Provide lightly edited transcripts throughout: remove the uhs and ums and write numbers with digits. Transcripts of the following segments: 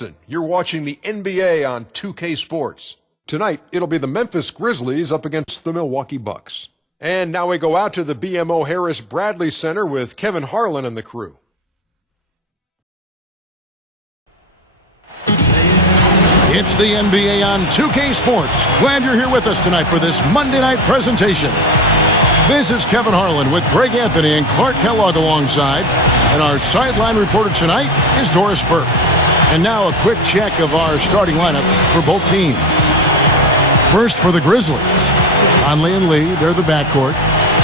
Johnson. You're watching the NBA on 2K Sports. Tonight, it'll be the Memphis Grizzlies up against the Milwaukee Bucks. And now we go out to the BMO Harris Bradley Center with Kevin Harlan and the crew. It's the NBA on 2K Sports. Glad you're here with us tonight for this Monday night presentation. This is Kevin Harlan with Greg Anthony and Clark Kellogg alongside. And our sideline reporter tonight is Doris Burke. And now a quick check of our starting lineups for both teams. First for the Grizzlies. Conley and Lee, they're the backcourt.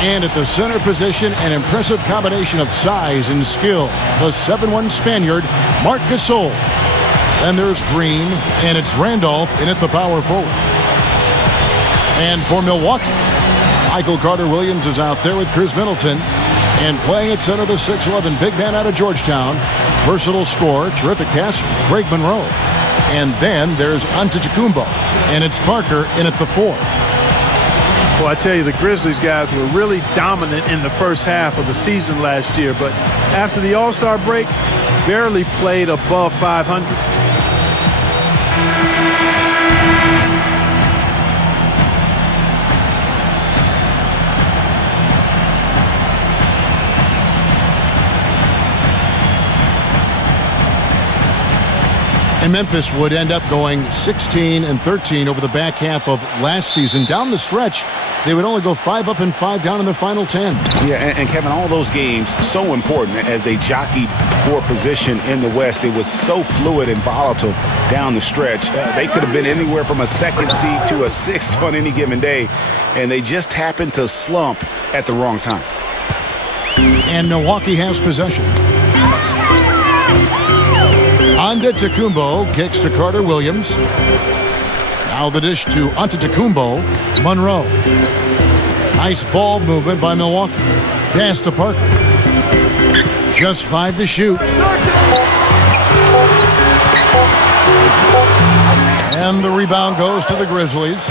And at the center position, an impressive combination of size and skill. The 7'1" Spaniard, Marc Gasol. Then there's Green, and it's Randolph in at the power forward. And for Milwaukee, Michael Carter-Williams is out there with Chris Middleton. And playing at center, the 6'11" big man out of Georgetown. Versatile scorer, terrific passer, Greg Monroe. And then there's Antetokounmpo, and it's Parker in at the 4. Well, I tell you, the Grizzlies guys were really dominant in the first half of the season last year, but after the All-Star break, barely played above 500. And Memphis would end up going 16-13 over the back half of last season. Down the stretch, they would only go 5 up and 5 down in the final 10. Yeah, and Kevin, all those games so important as they jockeyed for position in the West. It was so fluid and volatile down the stretch. They could have been anywhere from a second seed to a sixth on any given day, and they just happened to slump at the wrong time. And Milwaukee has possession. Antetokounmpo kicks to Carter-Williams. Now the dish to Antetokounmpo. Monroe. Nice ball movement by Milwaukee. Pass to Parker. Just 5 to shoot. And the rebound goes to the Grizzlies.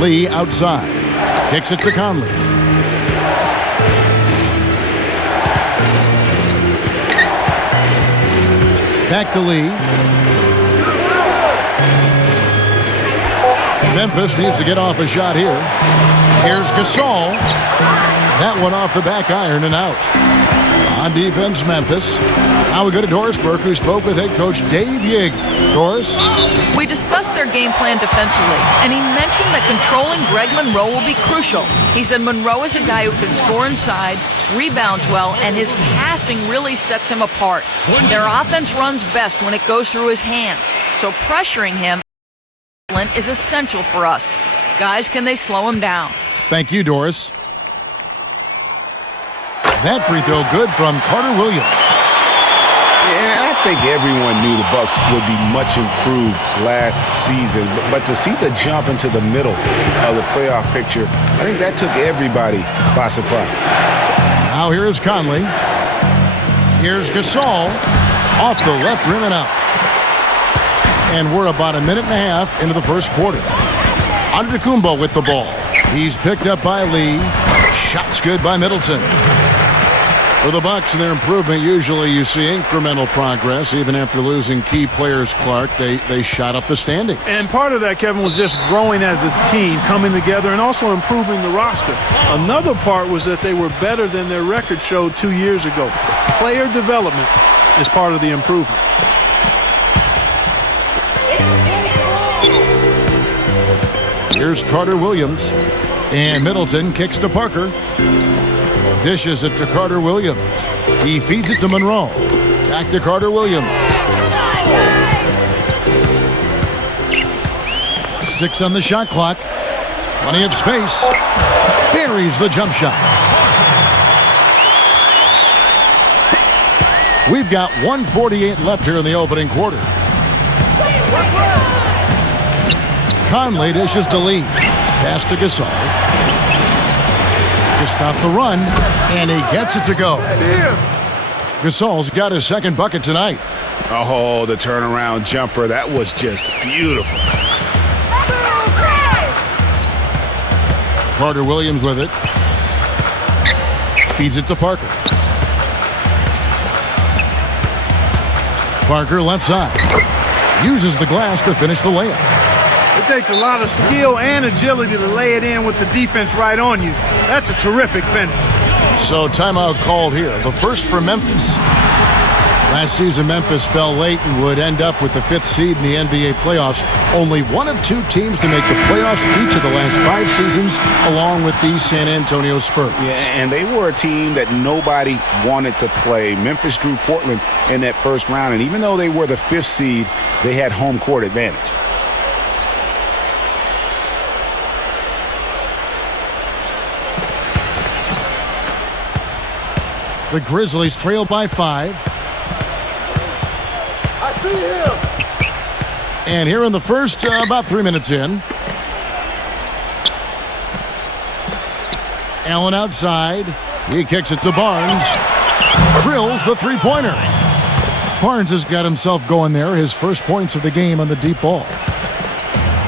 Lee outside. Kicks it to Conley. Back to Lee. Memphis needs to get off a shot here. Here's Gasol. That one off the back iron and out. On defense, Memphis. Now we go to Doris Burke, who spoke with head coach Dave Yig. Doris? We discussed their game plan defensively, and he mentioned that controlling Greg Monroe will be crucial. He said Monroe is a guy who can score inside, rebounds well, and his passing really sets him apart. Their offense runs best when it goes through his hands, so pressuring him is essential for us. Guys, can they slow him down? Thank you, Doris. That free throw good from Carter-Williams. Yeah, I think everyone knew the Bucks would be much improved last season, but to see the jump into the middle of the playoff picture, I think that took everybody by surprise. Now here is Conley. Here's Gasol. Off the left rim and out. And we're about a minute and a half into the first quarter. Antetokounmpo with the ball. He's picked up by Lee. Shot's good by Middleton. For the Bucks and their improvement, usually you see incremental progress. Even after losing key players, Clark, they shot up the standings. And part of that, Kevin, was just growing as a team, coming together, and also improving the roster. Another part was that they were better than their record showed 2 years ago. Player development is part of the improvement. Here's Carter-Williams. And Middleton kicks to Parker. Dishes it to Carter-Williams. He feeds it to Monroe. Back to Carter-Williams. 6 on the shot clock. Plenty of space. Buries the jump shot. We've got 1:48 left here in the opening quarter. Conley dishes to Lee. Pass to Gasol. To stop the run, and he gets it to go. Gasol's got his second bucket tonight. Oh, the turnaround jumper. That was just beautiful. Carter-Williams with it. Feeds it to Parker. Parker left side. Uses the glass to finish the layup. It takes a lot of skill and agility to lay it in with the defense right on you. That's a terrific finish. So timeout called here. The first for Memphis. Last season, Memphis fell late and would end up with the 5th seed in the NBA playoffs. Only one of 2 teams to make the playoffs each of the last 5 seasons, along with the San Antonio Spurs. Yeah, and they were a team that nobody wanted to play. Memphis drew Portland in that first round, and even though they were the 5th seed, they had home court advantage. The Grizzlies trail by 5. I see him. And here in the first, about 3 minutes in. Allen outside. He kicks it to Barnes. Drills the three-pointer. Barnes has got himself going there. His first points of the game on the deep ball.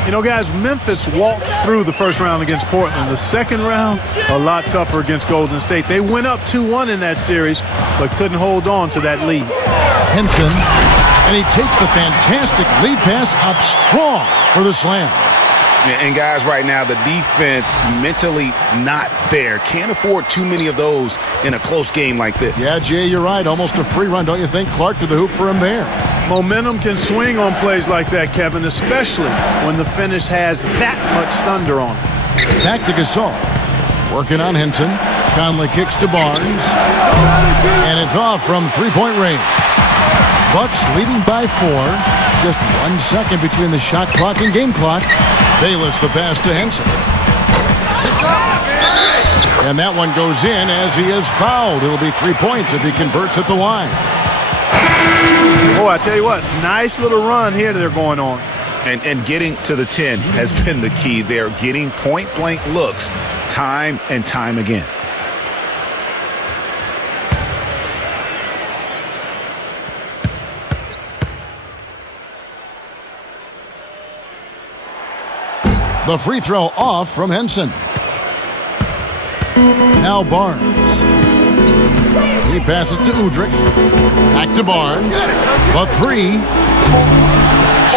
You know, guys, Memphis walked through the first round against Portland. The second round, a lot tougher against Golden State. They went up 2-1 in that series, but couldn't hold on to that lead. Henson, and he takes the fantastic lead pass up strong for the slam. And guys, right now, the defense mentally not there. Can't afford too many of those in a close game like this. Yeah, Jay, you're right. Almost a free run, don't you think? Clark to the hoop for him there. Momentum can swing on plays like that, Kevin, especially when the finish has that much thunder on it. Back to Gasol. Working on Henson. Conley kicks to Barnes. And it's off from three-point range. Bucks leading by 4. Just 1 second between the shot clock and game clock. Bayless the pass to Henson. And that one goes in as he is fouled. It'll be 3 points if he converts at the line. Boy, I tell you what, nice little run here they're going on. And getting to the 10 has been the key. They're getting point-blank looks time and time again. The free throw off from Henson. Now Barnes. He passes to Udrich. Back to Barnes. The 3.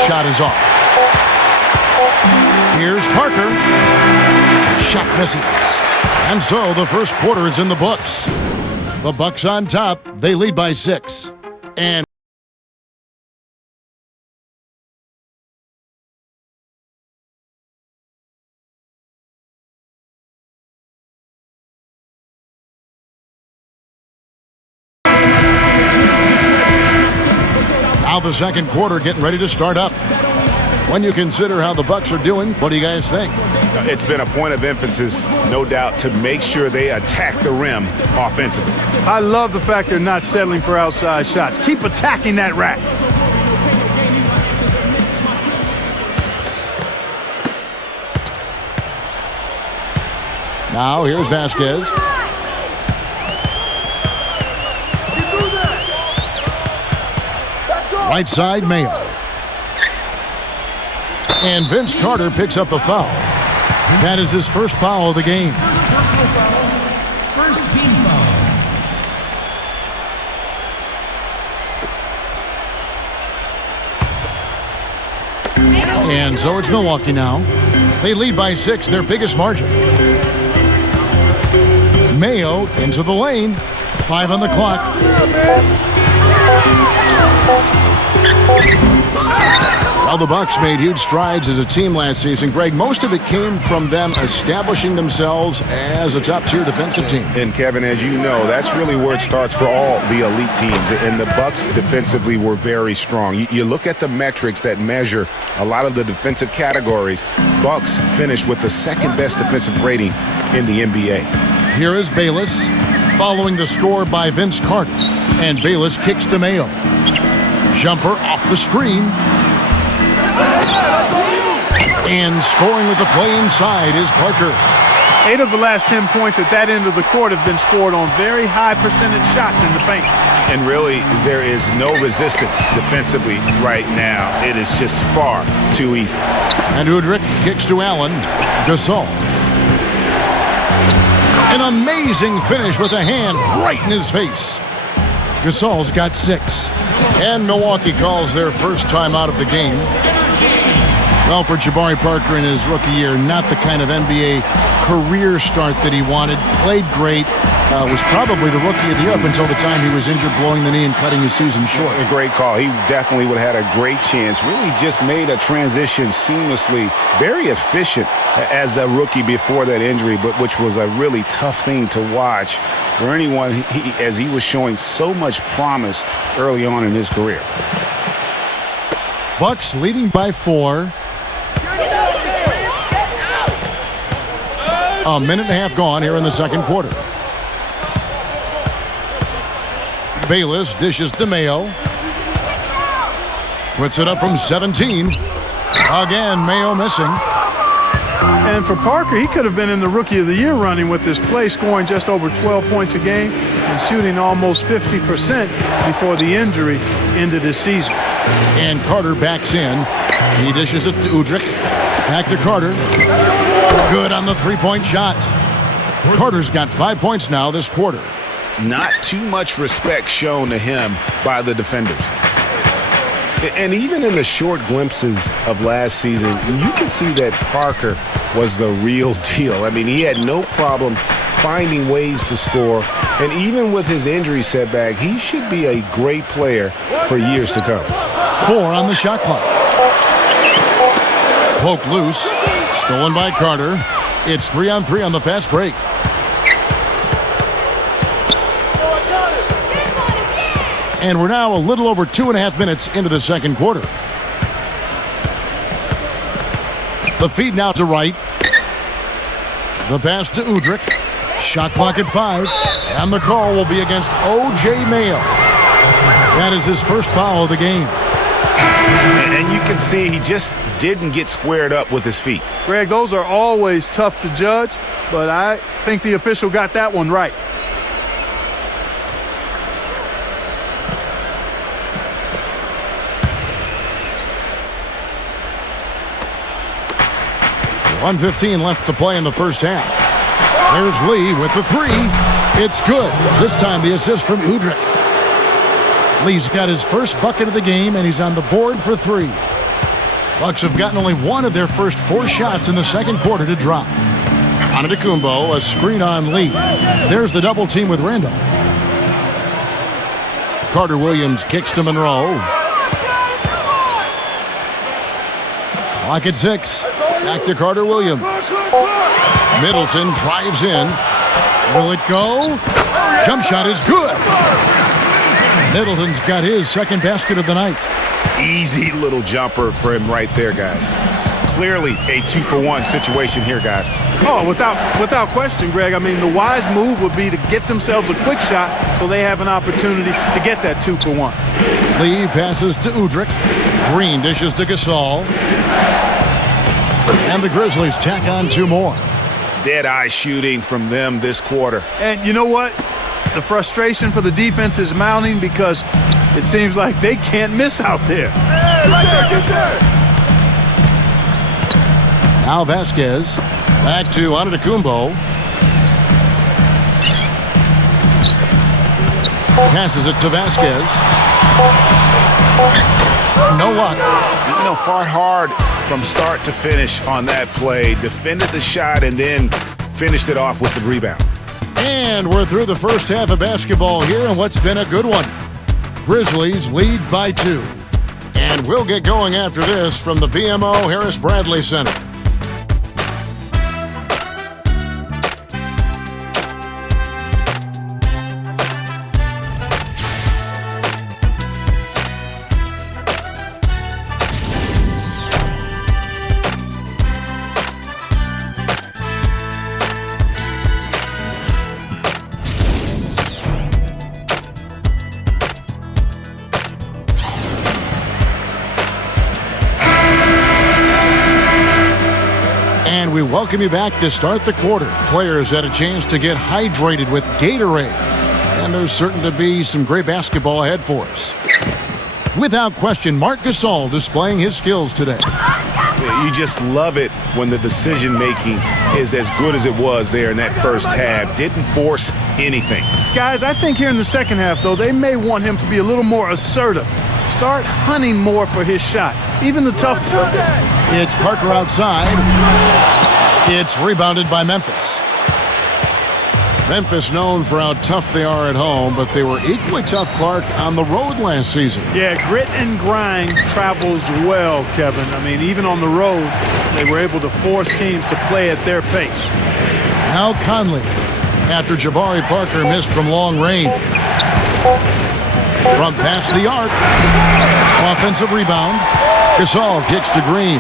Shot is off. Here's Parker. Shot misses. And so the first quarter is in the books. The Bucks on top. They lead by 6. And now the second quarter getting ready to start up. When you consider how the Bucks are doing, what do you guys think? It's been a point of emphasis, no doubt, to make sure they attack the rim offensively. I love the fact they're not settling for outside shots. Keep attacking that rack. Now here's Vasquez. Right side, Mayo. And Vince Carter picks up the foul. That is his first foul of the game. First team foul. And so it's Milwaukee now. They lead by 6, their biggest margin. Mayo into the lane. 5 on the clock. Well, the Bucks made huge strides as a team last season. Greg, most of it came from them establishing themselves as a top-tier defensive team. And Kevin, as you know, that's really where it starts for all the elite teams. And the Bucks defensively were very strong. You look at the metrics that measure a lot of the defensive categories. Bucks finished with the second-best defensive rating in the NBA. Here is Bayless, following the score by Vince Carter. And Bayless kicks to Mayo. Jumper off the screen. And scoring with the play inside is Parker. 8 of the last 10 points at that end of the court have been scored on very high percentage shots in the paint. And really, there is no resistance defensively right now. It is just far too easy. And Udrich kicks to Allen. Gasol. An amazing finish with a hand right in his face. Gasol's got 6. And Milwaukee calls their first time out of the game. Well, for Jabari Parker in his rookie year, not the kind of NBA career start that he wanted. Played great. Was probably the rookie of the year up until the time he was injured, blowing the knee and cutting his season short. A great call. He definitely would have had a great chance. Really just made a transition seamlessly. Very efficient as a rookie before that injury, but which was a really tough thing to watch for anyone as he was showing so much promise early on in his career. Bucks leading by 4. A minute and a half gone here in the second quarter. Bayless dishes to Mayo. Puts it up from 17. Again, Mayo missing. And for Parker, he could have been in the Rookie of the Year running with this play, scoring just over 12 points a game and shooting almost 50% before the injury ended his season. And Carter backs in. He dishes it to Udrih. Back to Carter. Good on the three-point shot. Carter's got 5 points now this quarter. Not too much respect shown to him by the defenders. And even in the short glimpses of last season, you can see that Parker was the real deal. I mean, he had no problem finding ways to score. And even with his injury setback, he should be a great player for years to come. 4 on the shot clock. Poked loose. Stolen by Carter. It's 3-on-3 on the fast break. And we're now a little over 2.5 minutes into the second quarter. The feed now to Wright. The pass to Udrih. Shot clock at 5. And the call will be against O.J. Mayo. That is his first foul of the game. And you can see he just didn't get squared up with his feet. Greg, those are always tough to judge, but I think the official got that one right. .115 left to play in the first half. There's Lee with the 3. It's good. This time the assist from Udrih. Lee's got his first bucket of the game, and he's on the board for 3. Bucks have gotten only 1 of their first 4 shots in the second quarter to drop. Antetokounmpo, a screen on Lee. There's the double team with Randolph. Carter Williams kicks to Monroe. Clock at 6. Back to Carter Williams. Middleton drives in. Will it go? Jump shot is good. Middleton's got his second basket of the night. Easy little jumper for him right there, guys. Clearly a 2-for-1 situation here, guys. Oh, without question, Greg. I mean, the wise move would be to get themselves a quick shot so they have an opportunity to get that 2-for-1. Lee passes to Udrih. Green dishes to Gasol. And the Grizzlies tack on 2 more. Dead-eye shooting from them this quarter. And you know what? The frustration for the defense is mounting because it seems like they can't miss out there. Hey, right there, get there. Now Vasquez. Back to Antetokounmpo. Passes it to Vasquez. No luck. You know, fought hard from start to finish on that play. Defended the shot and then finished it off with the rebound. And we're through the first half of basketball here in what's been a good one. Grizzlies lead by 2. And we'll get going after this from the BMO Harris Bradley Center. We welcome you back to start the quarter. Players had a chance to get hydrated with Gatorade. And there's certain to be some great basketball ahead for us. Without question, Marc Gasol displaying his skills today. You just love it when the decision-making is as good as it was there in that first half. Didn't force anything. Guys, I think here in the second half, though, they may want him to be a little more assertive. Start hunting more for his shot, even the tough. It's Parker outside. It's rebounded by Memphis. Memphis known for how tough they are at home, but they were equally tough, Clark, on the road last season. Yeah, grit and grind travels well, Kevin. I mean, even on the road, they were able to force teams to play at their pace. Now Conley, after Jabari Parker missed from long range. From past the arc. Offensive rebound. Gasol kicks to Green.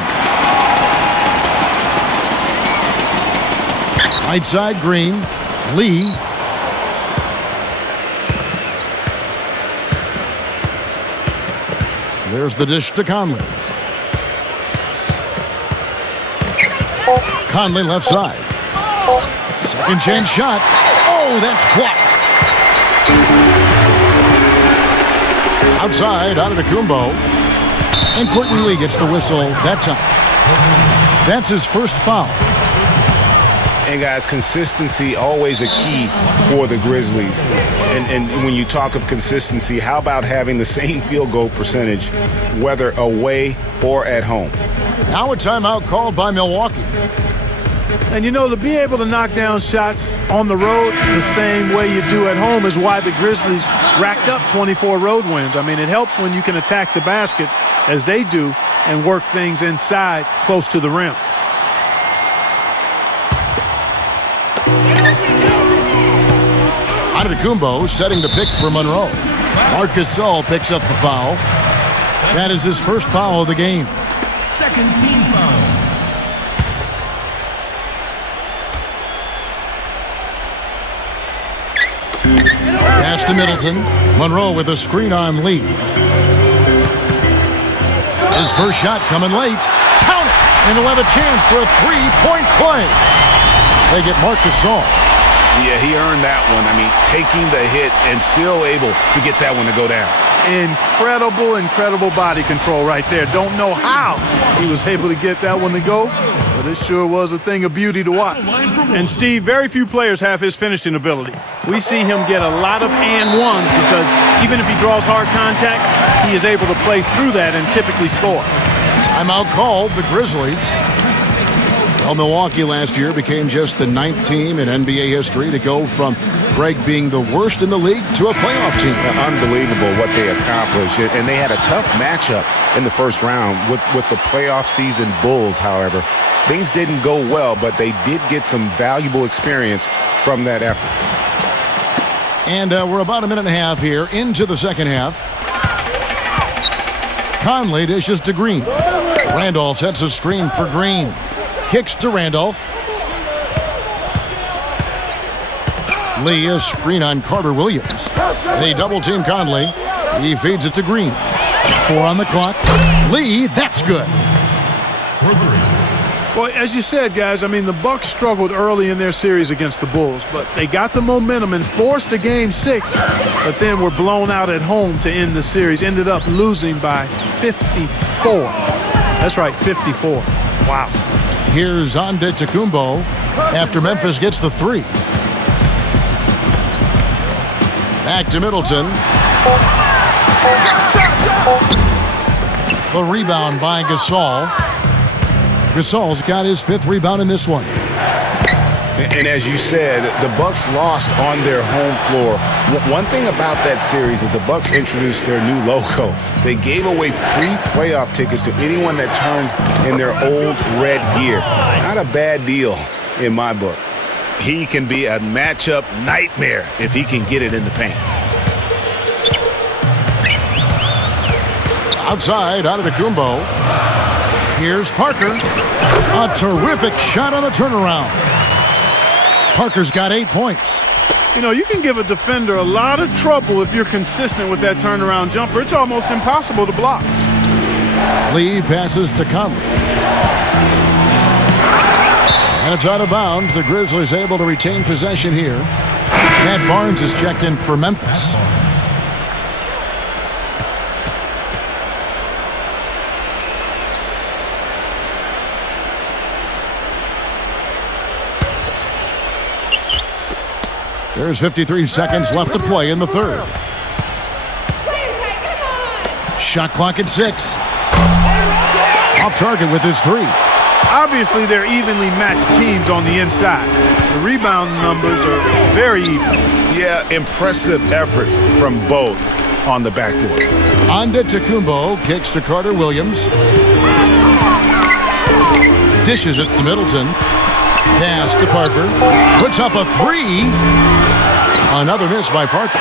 Right side Green. Lee. There's the dish to Conley. Conley left side. Second chance shot. Oh, that's blocked. Outside, Antetokounmpo. And Courtney Lee gets the whistle that time. That's his first foul. And guys, consistency always a key for the Grizzlies. And when you talk of consistency, how about having the same field goal percentage, whether away or at home? Now a timeout called by Milwaukee. And, you know, to be able to knock down shots on the road the same way you do at home is why the Grizzlies racked up 24 road wins. I mean, it helps when you can attack the basket, as they do, and work things inside close to the rim. Antetokounmpo setting the pick for Monroe. Marcus Gasol picks up the foul. That is his first foul of the game. Second team foul. Pass to Middleton. Monroe with a screen on Lee. His first shot coming late. Count it! And he'll have a chance for a three-point play. They get Marcus Gasol. Yeah, he earned that one. I mean, taking the hit and still able to get that one to go down. Incredible body control right there. Don't know how he was able to get that one to go, but it sure was a thing of beauty to watch. And Steve, very few players have his finishing ability. We see him get a lot of and ones because even if he draws hard contact, he is able to play through that and typically score. Timeout called the Grizzlies. Well, Milwaukee last year became just the 9th team in NBA history to go from Greg being the worst in the league to a playoff team. Unbelievable what they accomplished. And they had a tough matchup in the first round with the playoff season Bulls, however. Things didn't go well, but they did get some valuable experience from that effort. And we're about a minute and a half here into the second half. Conley dishes to Green. Randolph sets a screen for Green. Kicks to Randolph. Lee, a screen on Carter Williams. They double-team Conley. He feeds it to Green. 4 on the clock. Lee, that's good. Well, as you said, guys, I mean, the Bucks struggled early in their series against the Bulls, but they got the momentum and forced a Game 6, but then were blown out at home to end the series. Ended up losing by 54. That's right, 54. Wow. Here's Antetokounmpo after Memphis gets the 3. Back to Middleton. The rebound by Gasol. Gasol's got his 5th rebound in this one. And as you said, the Bucks lost on their home floor. One thing about that series is the Bucks introduced their new logo. They gave away free playoff tickets to anyone that turned in their old red gear. Not a bad deal in my book. He can be a matchup nightmare if he can get it in the paint. Outside, Antetokounmpo. Here's Parker. A terrific shot on the turnaround. Parker's got 8 points. You know, you can give a defender a lot of trouble if you're consistent with that turnaround jumper. It's almost impossible to block. Lee passes to Conley. And it's out of bounds. The Grizzlies able to retain possession here. Matt Barnes is checked in for Memphis. There's 53 seconds left to play in the third. Shot clock at 6. Off target with his 3. Obviously, they're evenly matched teams on the inside. The rebound numbers are very even. Yeah, impressive effort from both on the backboard. Antetokounmpo kicks to Carter Williams. Dishes it to Middleton. Pass to Parker. Puts up a 3. Another miss by Parker.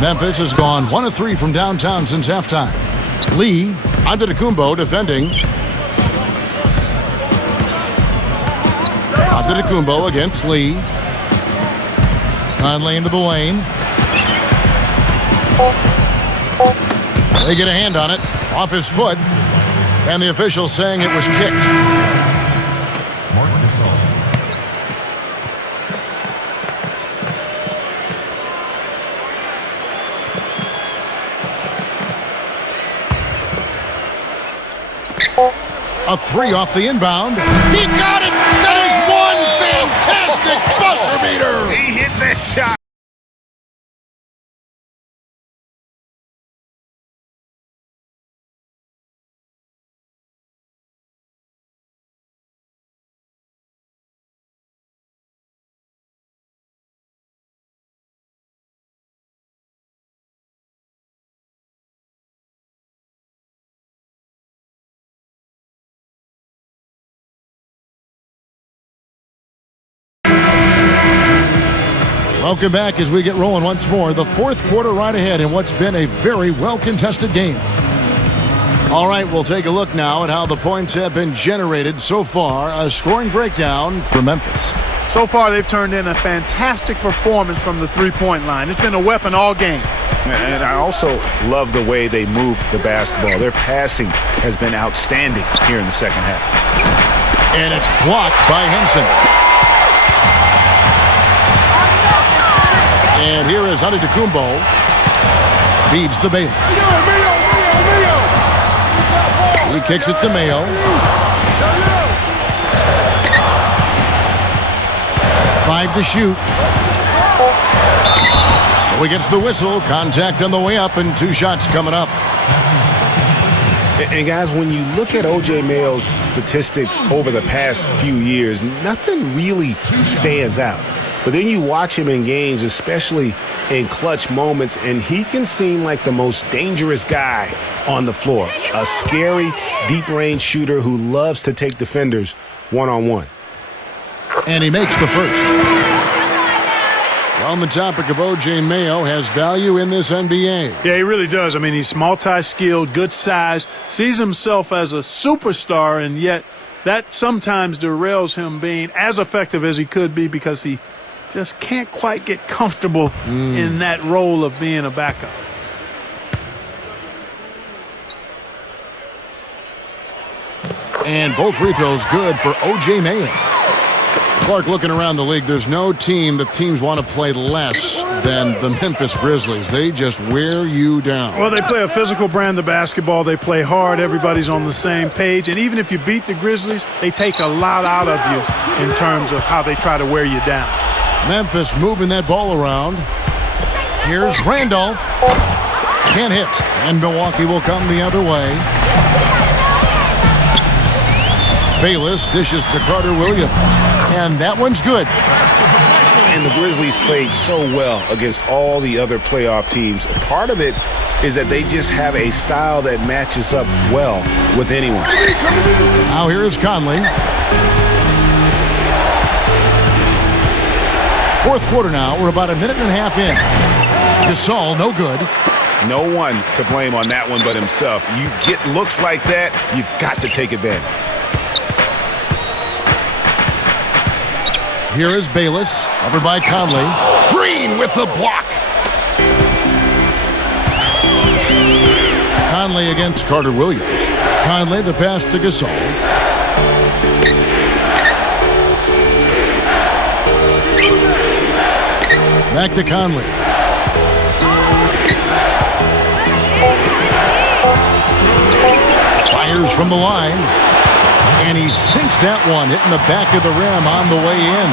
Memphis has gone 1 of 3 from downtown since halftime. Lee, Antetokounmpo defending. Antetokounmpo against Lee. Conley into the lane. They get a hand on it, off his foot, and the official saying it was kicked. A 3 off the inbound. He got it! That is one fantastic buzzer beater! He hit that shot. Welcome back as we get rolling once more. The fourth quarter right ahead in what's been a very well-contested game. All right, we'll take a look now at how the points have been generated so far. A scoring breakdown for Memphis. So far, they've turned in a fantastic performance from the three-point line. It's been a weapon all game. And I also love the way they move the basketball. Their passing has been outstanding here in the second half. And it's blocked by Henson. And here is Antetokounmpo. Feeds to Bayless. He kicks it to Mayo. Five to shoot. So he gets the whistle. Contact on the way up and 2 shots coming up. And guys, when you look at O.J. Mayo's statistics over the past few years, nothing really stands out. But then you watch him in games, especially in clutch moments, and he can seem like the most dangerous guy on the floor. A scary, deep-range shooter who loves to take defenders one-on-one. And he makes the first. On the topic of O.J. Mayo, has value in this NBA. Yeah, he really does. I mean, he's multi-skilled, good size, sees himself as a superstar, and yet that sometimes derails him being as effective as he could be because he just can't quite get comfortable in that role of being a backup. And both free throws good for O.J. Mayo. Clark, looking around the league, there's no team that teams want to play less than the Memphis Grizzlies. They just wear you down. Well, they play a physical brand of basketball. They play hard. Everybody's on the same page. And even if you beat the Grizzlies, they take a lot out of you in terms of how they try to wear you down. Memphis moving that ball around. Here's Randolph. Can't hit. And Milwaukee will come the other way. Bayless dishes to Carter Williams. And that one's good. And the Grizzlies played so well against all the other playoff teams. Part of it is that they just have a style that matches up well with anyone. Now here is Conley. Fourth quarter now. We're about a minute and a half in. Gasol, no good. No one to blame on that one but himself. You get looks like that, you've got to take advantage. Here is Bayless, covered by Conley. Green with the block. Conley against Carter Williams. Conley, the pass to Gasol. Back to Conley. Fires from the line. And he sinks that one, hitting the back of the rim on the way in.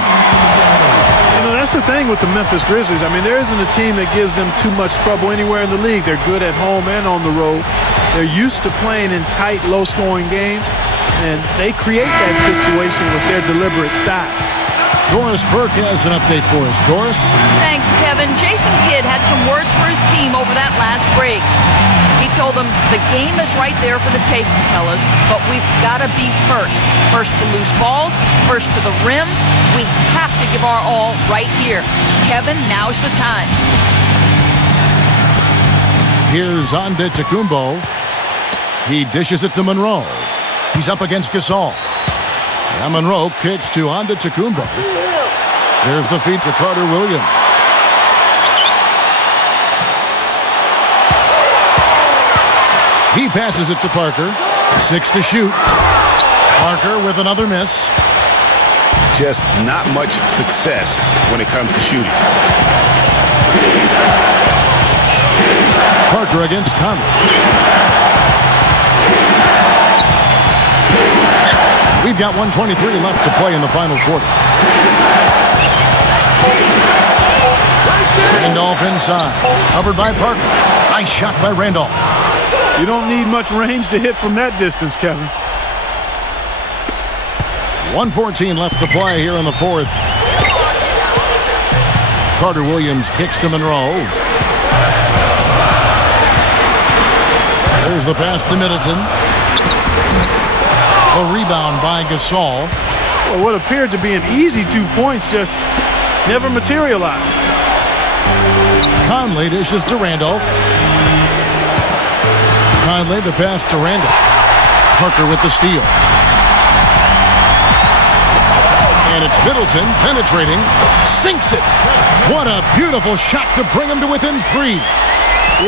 You know, That's the thing with the Memphis Grizzlies. I mean, there isn't a team that gives them too much trouble anywhere in the league. They're good at home and on the road. They're used to playing in tight, low-scoring games, and they create that situation with their deliberate style. Doris Burke has an update for us. Doris? Thanks, Kevin. Jason Kidd had some words for his team over that last break. He told them, the game is right there for the taking, fellas, but we've got to be first. First to loose balls, first to the rim. We have to give our all right here. Kevin, now's the time. Here's Antetokounmpo. He dishes it to Monroe. He's up against Gasol. And Monroe kicks to Antetokounmpo. There's the feed to Carter Williams. He passes it to Parker. 6 to shoot. Parker with another miss. Just not much success when it comes to shooting. Parker against Conley. We've got 1:23 left to play in the final quarter. Randolph inside. Covered by Parker. Nice shot by Randolph. You don't need much range to hit from that distance, Kevin. 1:14 left to play here in the fourth. Carter Williams kicks to Monroe. There's the pass to Middleton. A rebound by Gasol. Well, what appeared to be an easy 2 points just never materialized. Conley dishes to Randolph. Conley the pass to Randolph. Parker with the steal. And it's Middleton penetrating. Sinks it. What a beautiful shot to bring him to within 3.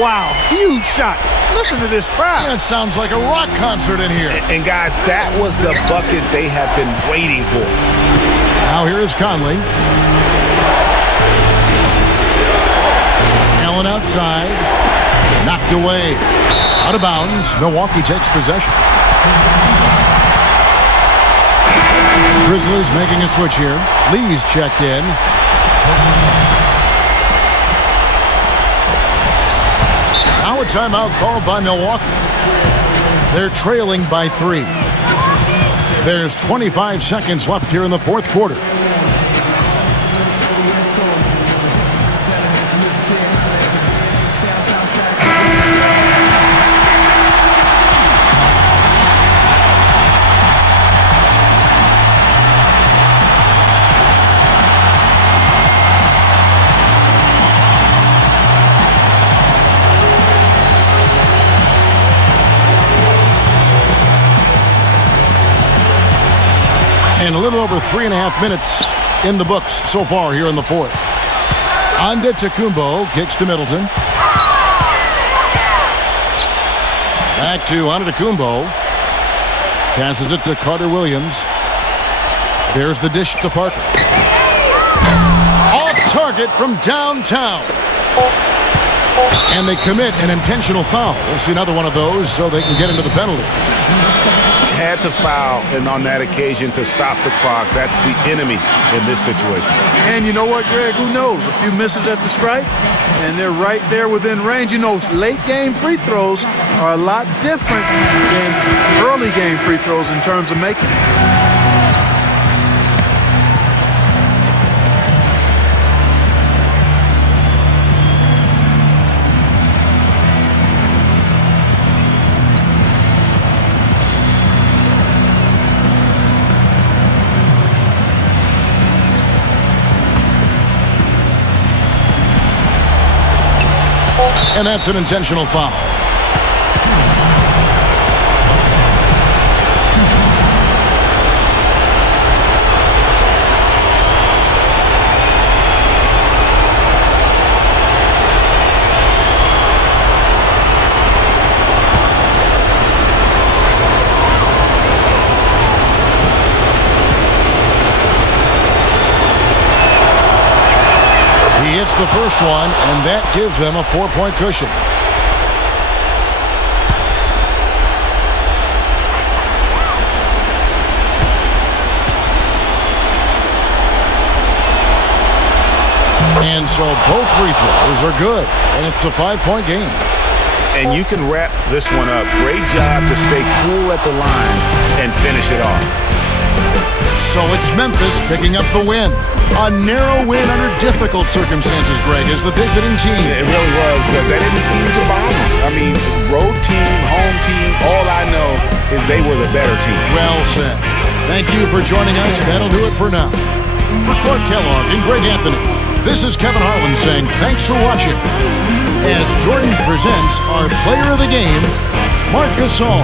Wow, huge shot. Listen to this crowd. Yeah, it sounds like a rock concert in here. And guys, that was the bucket they have been waiting for. Now here is Conley. Allen outside. Knocked away. Out of bounds. Milwaukee takes possession. Grizzlies making a switch here. Lee's checked in. Now a timeout called by Milwaukee. They're trailing by 3. There's 25 seconds left here in the fourth quarter. And a little over 3.5 minutes in the books so far here in the fourth. Antetokounmpo kicks to Middleton. Back to Antetokounmpo. Passes it to Carter Williams. There's the dish to Parker. Off target from downtown. And they commit an intentional foul. We'll see another one of those so they can get into the penalty. Had to foul, and on that occasion to stop the clock. That's the enemy in this situation. And you know what, Greg? Who knows? A few misses at the stripe, and they're right there within range. You know, late game free throws are a lot different than early game free throws in terms of making it. And that's an intentional foul. He hits the first one, and that gives them a 4-point cushion. So both free throws are good, and it's a 5-point game. And you can wrap this one up. Great job to stay cool at the line and finish it off. So it's Memphis picking up the win. A narrow win under difficult circumstances, Greg, as the visiting team. It really was, but that didn't seem to bother them. I mean, road team, home team, all I know is they were the better team. Well said. Thank you for joining us. That'll do it for now. For Clark Kellogg and Greg Anthony, this is Kevin Harlan saying thanks for watching. As Jordan presents our player of the game, Marc Gasol.